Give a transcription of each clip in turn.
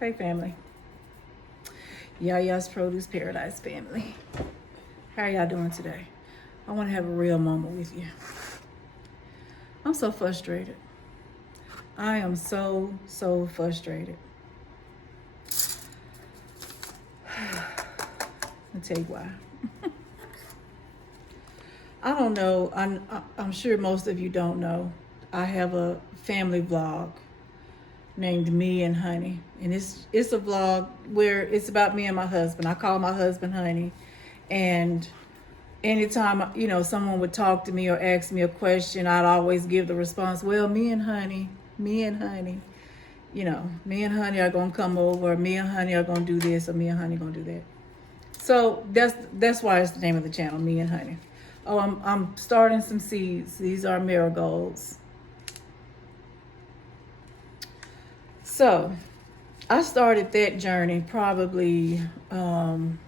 Hey family, Yaya's Produce Paradise family. How y'all doing today? I want to have a real moment with you. I'm so frustrated. I am so frustrated. I'll tell you why. I don't know. I'm sure most of you don't know. I have a family vlog named Me and Honey, and it's a vlog where it's about me and my husband. I call my husband Honey, and anytime someone would talk to me or ask me a question, I'd always give the response, "Well, me and Honey, me and Honey, me and Honey are gonna come over. Me and Honey are gonna do this, or me and Honey gonna do that." So that's why it's the name of the channel, Me and Honey. Oh, I'm starting some seeds. These are marigolds. So I started that journey probably, and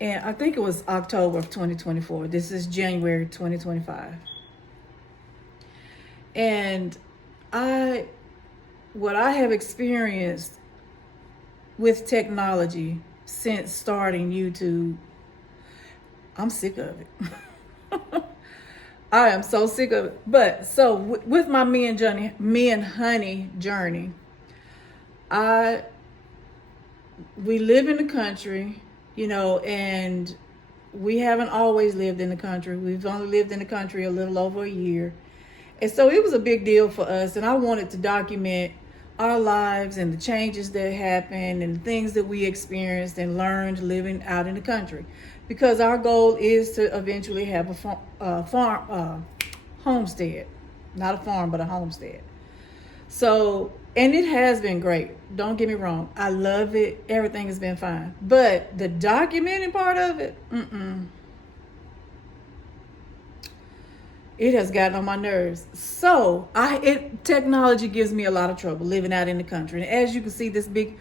I think it was October of 2024. This is January 2025. And what I have experienced with technology since starting YouTube, I'm sick of it. I am so sick of it. But so with my me and Honey journey, we live in the country, and we haven't always lived in the country. We've only lived in the country a little over a year. And so it was a big deal for us, and I wanted to document our lives and the changes that happened and the things that we experienced and learned living out in the country, because our goal is to eventually have a homestead, not a farm, but a homestead. So, and it has been great. Don't get me wrong. I love it. Everything has been fine. But the documenting part of it, it has gotten on my nerves. So technology gives me a lot of trouble living out in the country. And as you can see, this big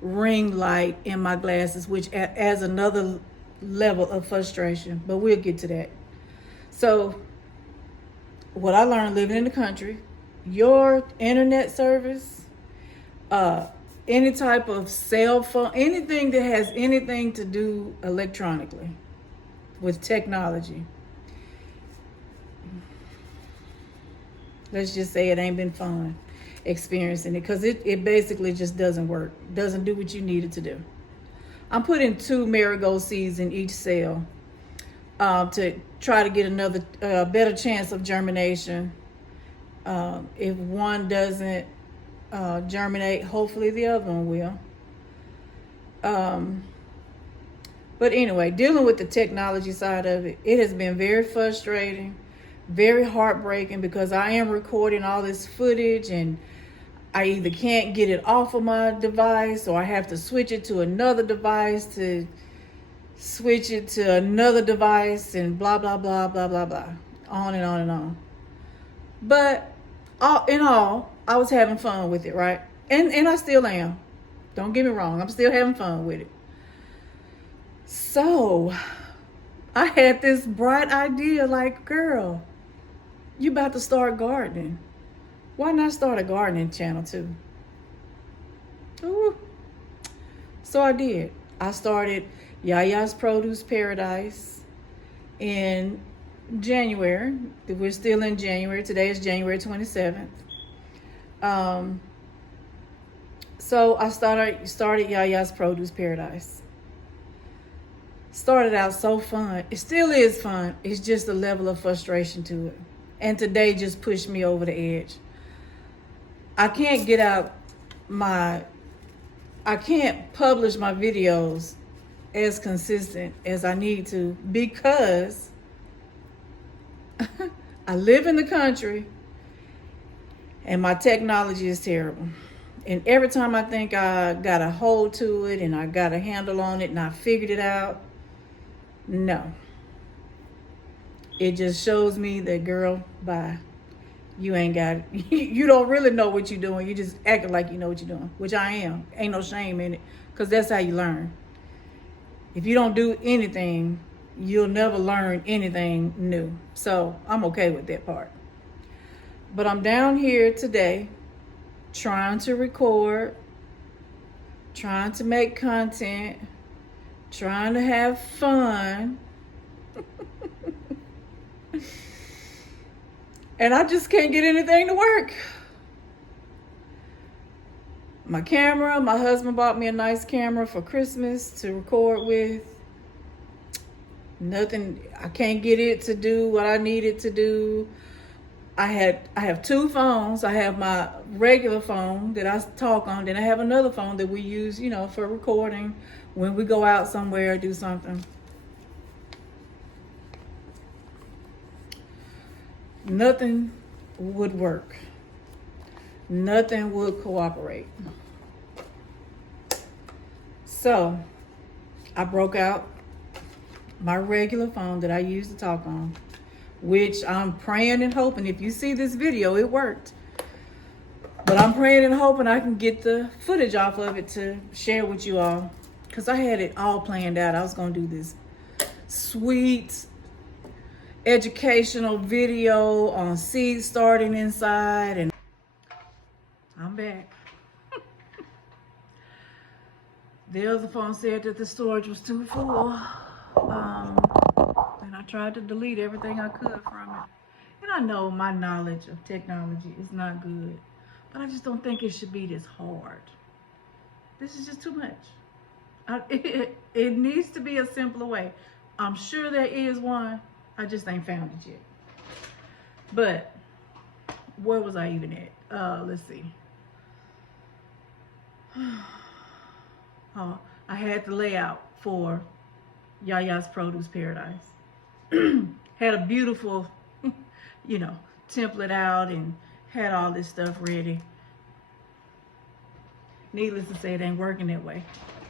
ring light in my glasses, which adds another level of frustration, but we'll get to that. So what I learned living in the country, your internet service, any type of cell phone, anything that has anything to do electronically with technology, let's just say it ain't been fun experiencing it, because it basically just doesn't work, doesn't do what you need it to do. I'm putting 2 marigold seeds in each cell to try to get another better chance of germination. If one doesn't germinate, hopefully the other one will. But anyway, dealing with the technology side of it, it has been very frustrating, very heartbreaking, because I am recording all this footage and I either can't get it off of my device, or I have to switch it to another device to switch it to another device, and blah, blah, blah, blah, blah, blah, on and on and on. But in all, I was having fun with it, right? And I still am. Don't get me wrong. I'm still having fun with it. So I had this bright idea, like, girl, you about to start gardening. Why not start a gardening channel too? Ooh. So I did. I started Yaya's Produce Paradise in January. We're still in January. Today is January 27th. So I started Yaya's Produce Paradise. Started out so fun. It still is fun. It's just a level of frustration to it. And today just pushed me over the edge. I can't publish my videos as consistent as I need to, because I live in the country and my technology is terrible. And every time I think I got a hold to it and I got a handle on it and I figured it out, no. It just shows me that, girl, bye. You ain't got it. You don't really know what you're doing. You just acting like you know what you're doing, which I am. Ain't no shame in it, because that's how you learn. If you don't do anything, you'll never learn anything new. So I'm okay with that part. But I'm down here today trying to record trying to make content, trying to have fun. And I just can't get anything to work. My camera, my husband bought me a nice camera for Christmas to record with. Nothing, I can't get it to do what I need it to do. I have two phones. I have my regular phone that I talk on. Then I have another phone that we use, for recording when we go out somewhere or do something. Nothing would work. Nothing would cooperate. So I broke out my regular phone that I use to talk on, which I'm praying and hoping, if you see this video, it worked. But I'm praying and hoping I can get the footage off of it to share with you all, because I had it all planned out. I was going to do this sweet educational video on seed starting inside, and I'm back. The other phone said that the storage was too full, and I tried to delete everything I could from it. And I know my knowledge of technology is not good, but I just don't think it should be this hard. This is just too much. It needs to be a simpler way. I'm sure there is one. I just ain't found it yet. But where was I even at? Let's see. Oh, I had the layout for Yaya's Produce Paradise. Had a beautiful, template out and had all this stuff ready. Needless to say, it ain't working that way.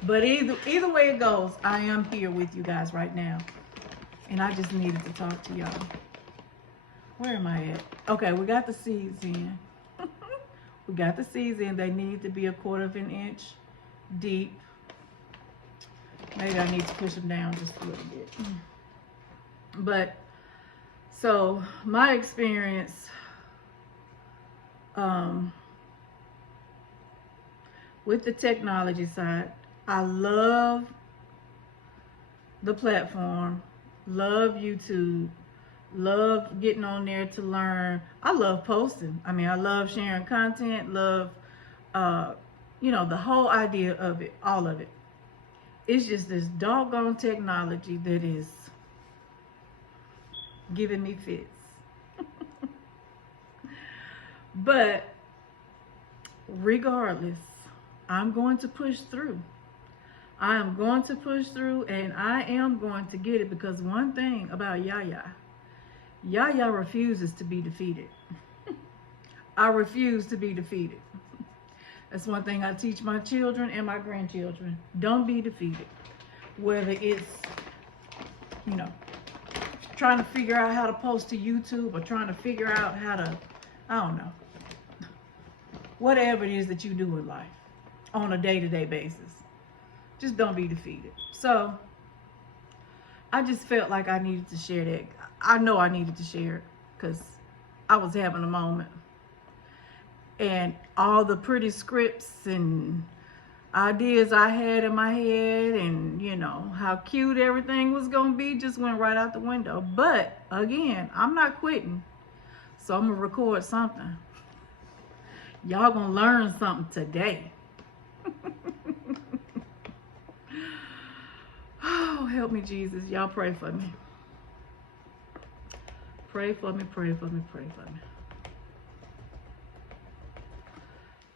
But either way it goes, I am here with you guys right now. And I just needed to talk to y'all. Where am I at? Okay, we got the seeds in. We got the seeds in. They need to be 1/4 of an inch deep. Maybe I need to push them down just a little bit. But, so, my experience with the technology side, I love the platform. Love YouTube, love getting on there to learn. I love posting. I mean, I love sharing content, love, the whole idea of it, all of it. It's just this doggone technology that is giving me fits. But regardless, I'm going to push through. I am going to push through, and I am going to get it, because one thing about Yaya refuses to be defeated. I refuse to be defeated. That's one thing I teach my children and my grandchildren. Don't be defeated. Whether it's, trying to figure out how to post to YouTube, or trying to figure out how to, I don't know, whatever it is that you do in life on a day-to-day basis. Just don't be defeated. So I just felt like I needed to share that. I know I needed to share it because I was having a moment. And all the pretty scripts and ideas I had in my head, and how cute everything was going to be, just went right out the window. But again, I'm not quitting. So I'm going to record something. Y'all going to learn something today. Oh, help me, Jesus. Y'all pray for me. Pray for me, pray for me, pray for me.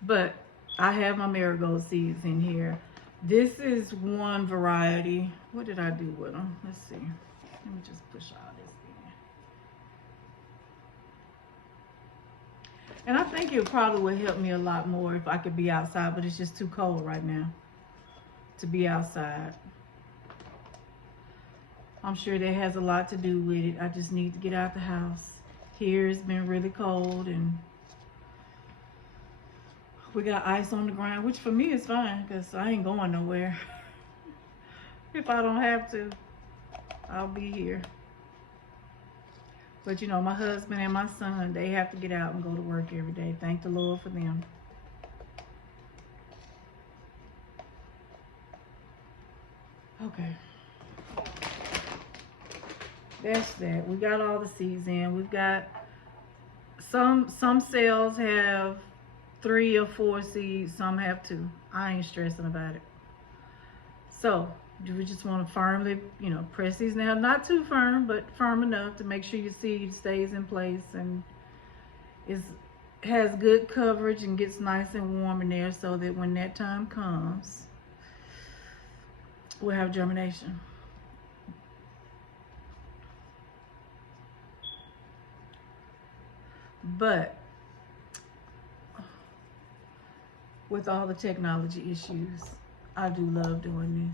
But I have my marigold seeds in here. This is one variety. What did I do with them? Let's see. Let me just push all this in. And I think it probably would help me a lot more if I could be outside, but it's just too cold right now to be outside. I'm sure that has a lot to do with it. I just need to get out the house. Here it's been really cold, and we got ice on the ground, which for me is fine because I ain't going nowhere. If I don't have to, I'll be here. But my husband and my son, they have to get out and go to work every day. Thank the Lord for them. Okay. That's that. We got all the seeds in. We've got some cells have 3 or 4 seeds, some have 2. I ain't stressing about it. So we just want to firmly, press these now. Not too firm, but firm enough to make sure your seed stays in place and has good coverage and gets nice and warm in there, so that when that time comes, we'll have germination. But with all the technology issues, I do love doing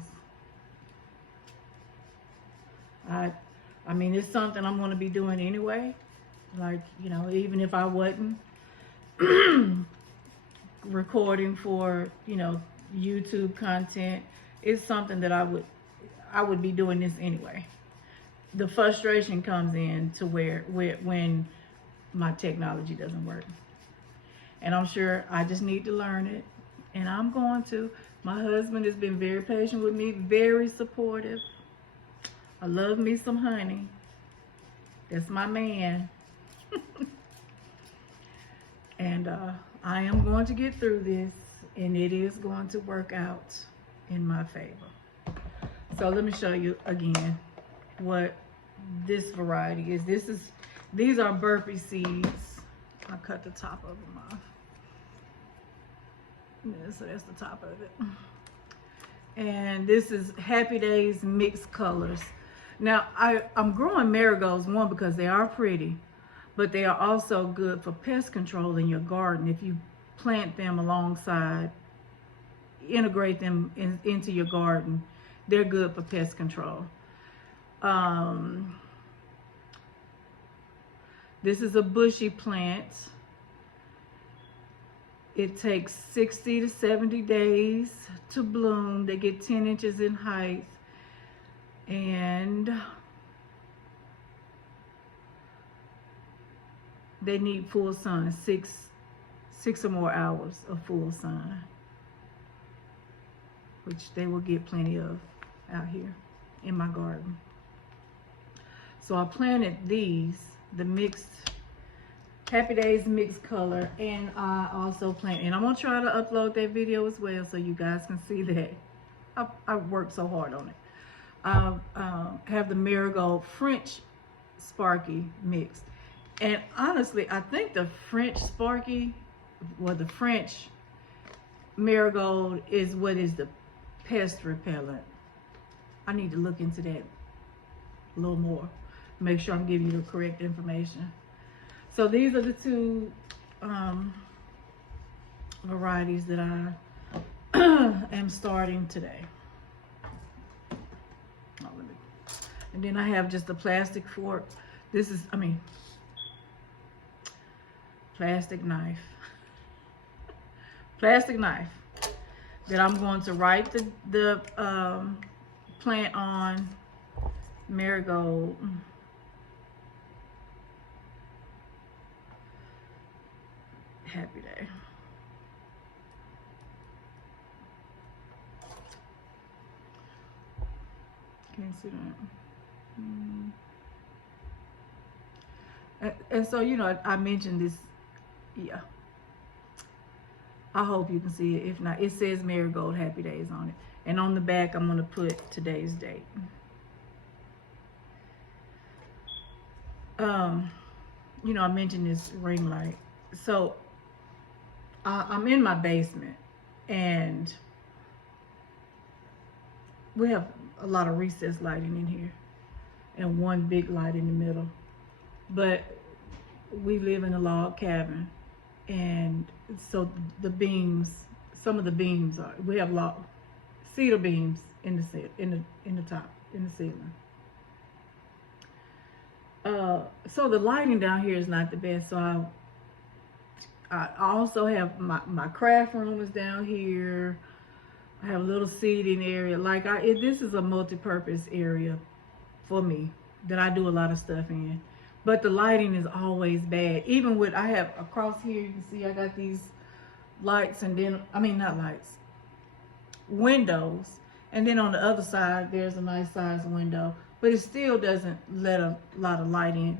this. I mean, it's something I'm going to be doing anyway. Like, even if I wasn't recording for, YouTube content, it's something that I would be doing this anyway. The frustration comes in to when my technology doesn't work. And I'm sure I just need to learn it. And I'm going to. My husband has been very patient with me, very supportive. I love me some honey. That's my man. And I am going to get through this, and it is going to work out in my favor. So let me show you again what this variety is. These are burpee seeds. I cut the top of them off. Yeah, so that's the top of it. And this is Happy Days mixed colors. Now I'm growing marigolds, one, because they are pretty, but they are also good for pest control in your garden. If you plant them alongside, integrate them into your garden, they're good for pest control. This is a bushy plant. It takes 60 to 70 days to bloom. They get 10 inches in height. And they need full sun, six or more hours of full sun, which they will get plenty of out here in my garden. So I planted these, the mixed Happy Days mixed color, and I also planted, and I'm gonna try to upload that video as well so you guys can see that. I've worked so hard on it. I have the Marigold French Sparky mixed. And honestly, I think the French Sparky, the French Marigold is what is the pest repellent. I need to look into that a little more. Make sure I'm giving you the correct information. So these are the two varieties that I am starting today. And then I have just a plastic fork. This is, plastic knife. Plastic knife that I'm going to write the plant on Marigold. Happy Day. Can't see that. And so, I mentioned this. Yeah. I hope you can see it. If not, it says Marigold Happy Days on it. And on the back, I'm going to put today's date. I mentioned this ring light. So I'm in my basement, and we have a lot of recessed lighting in here and one big light in the middle. But we live in a log cabin, and so the beams, some of the beams are, we have cedar beams in the top, in the ceiling. So the lighting down here is not the best. So I also have my craft room is down here. I have a little seating area. This is a multi-purpose area for me that I do a lot of stuff in. But the lighting is always bad. Even with, I have across here, you can see I got these lights, and then, not lights, windows. And then on the other side, there's a nice sized window, but it still doesn't let a lot of light in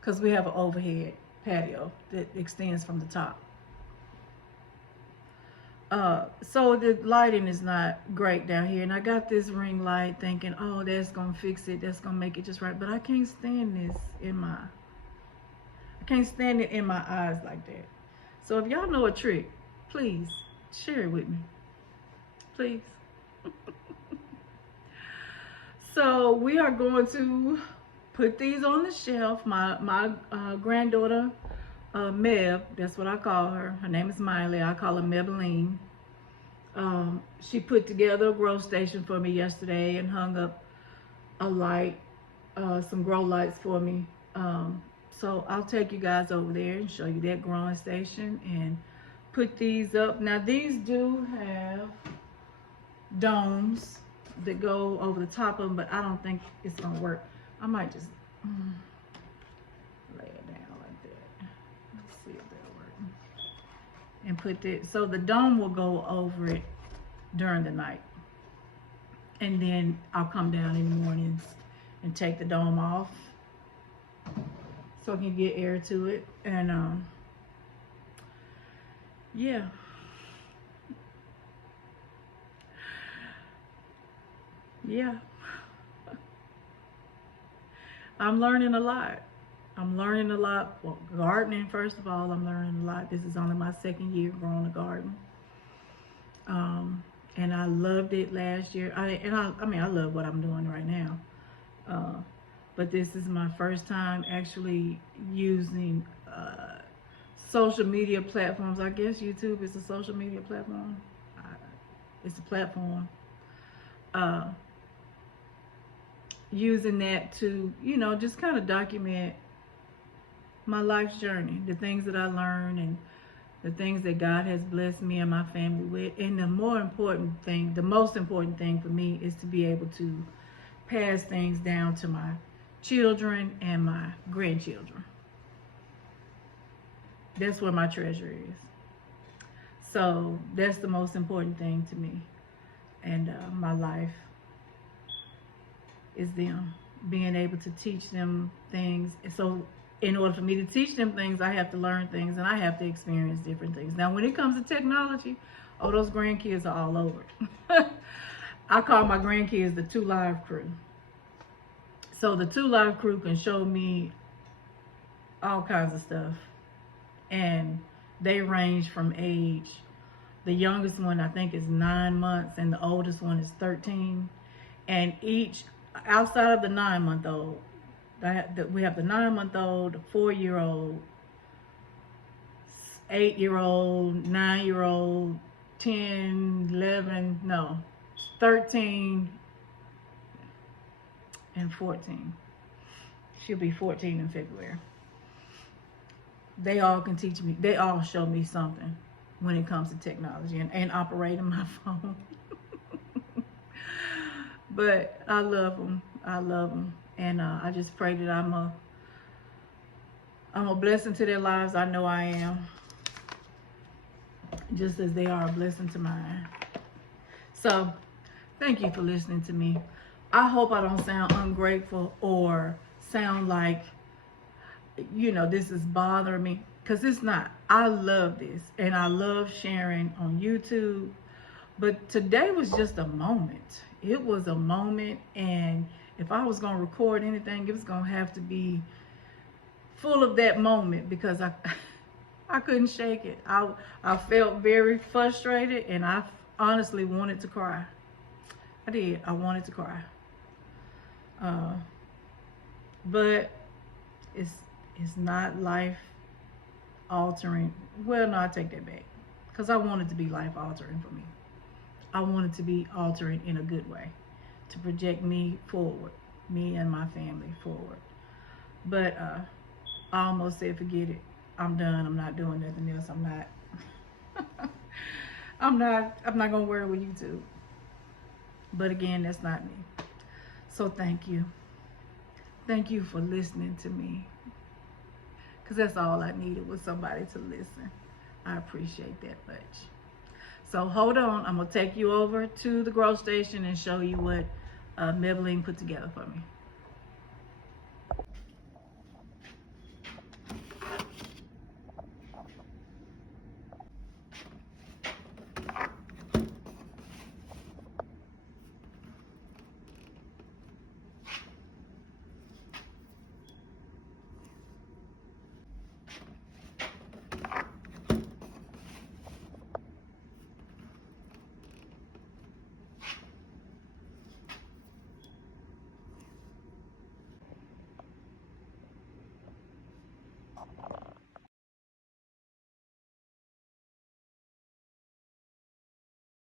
because we have an overhead patio that extends from the top. So the lighting is not great down here, and I got this ring light thinking, oh, that's gonna fix it, that's gonna make it just right. But I can't stand this I can't stand it in my eyes like that. So if y'all know a trick, please share it with me, please. So we are going to put these on the shelf. My granddaughter, Meb, that's what I call her. Her name is Miley. I call her Maybelline. She put together a grow station for me yesterday and hung up a light, some grow lights for me. So I'll take you guys over there and show you that growing station and put these up. Now these do have domes that go over the top of them, but I don't think it's gonna work. I might just lay it down like that. Let's see if that'll work. And put it so the dome will go over it during the night, and then I'll come down in the mornings and take the dome off so I can get air to it. And yeah. Yeah. I'm learning a lot. I'm learning a lot. Well, gardening, first of all, I'm learning a lot. This is only my second year growing a garden. And I loved it last year. I mean, I love what I'm doing right now. But this is my first time actually using social media platforms. I guess YouTube is a social media platform. It's a platform. Using that to, you know, just kind of document my life's journey, the things that I learned and the things that God has blessed me and my family with. And the most important thing for me is to be able to pass things down to my children and my grandchildren. That's where my treasure is. So that's the most important thing to me. And my life is them, being able to teach them things. So in order for me to teach them things, I have to learn things and I have to experience different things. Now when it comes to technology, oh, those grandkids are all over it. I call my grandkids the 2 Live crew. So the 2 Live crew can show me all kinds of stuff, and they range from age. The youngest one I think is 9 months and the oldest one is 13. And each, outside of the 9-month-old, we have the 9-month-old, the 4-year-old, 8-year-old, 9-year-old, 10, 11, no, 13, and 14. She'll be 14 in February. They all can teach me, they all show me something when it comes to technology and operating my phone. But I love them. I love them. And I just pray that I'm a blessing to their lives. I know I am. Just as they are a blessing to mine. So, thank you for listening to me. I hope I don't sound ungrateful or sound like, you know, this is bothering me. Because it's not. I love this. And I love sharing on YouTube. But today was just a moment. It was a moment, and if I was going to record anything, it was going to have to be full of that moment, because I couldn't shake it. I felt very frustrated, and I honestly wanted to cry. I did. I wanted to cry. But it's not life altering. Well, no, I take that back, because I want it to be life altering for me. I want it to be altering in a good way, to project me forward, me and my family forward. But I almost said, forget it. I'm done. I'm not doing nothing else. I'm not gonna worry with YouTube. But again, that's not me. So thank you. Thank you for listening to me. Because that's all I needed, was somebody to listen. I appreciate that much. So hold on, I'm gonna take you over to the grocery station and show you what Maybelline put together for me.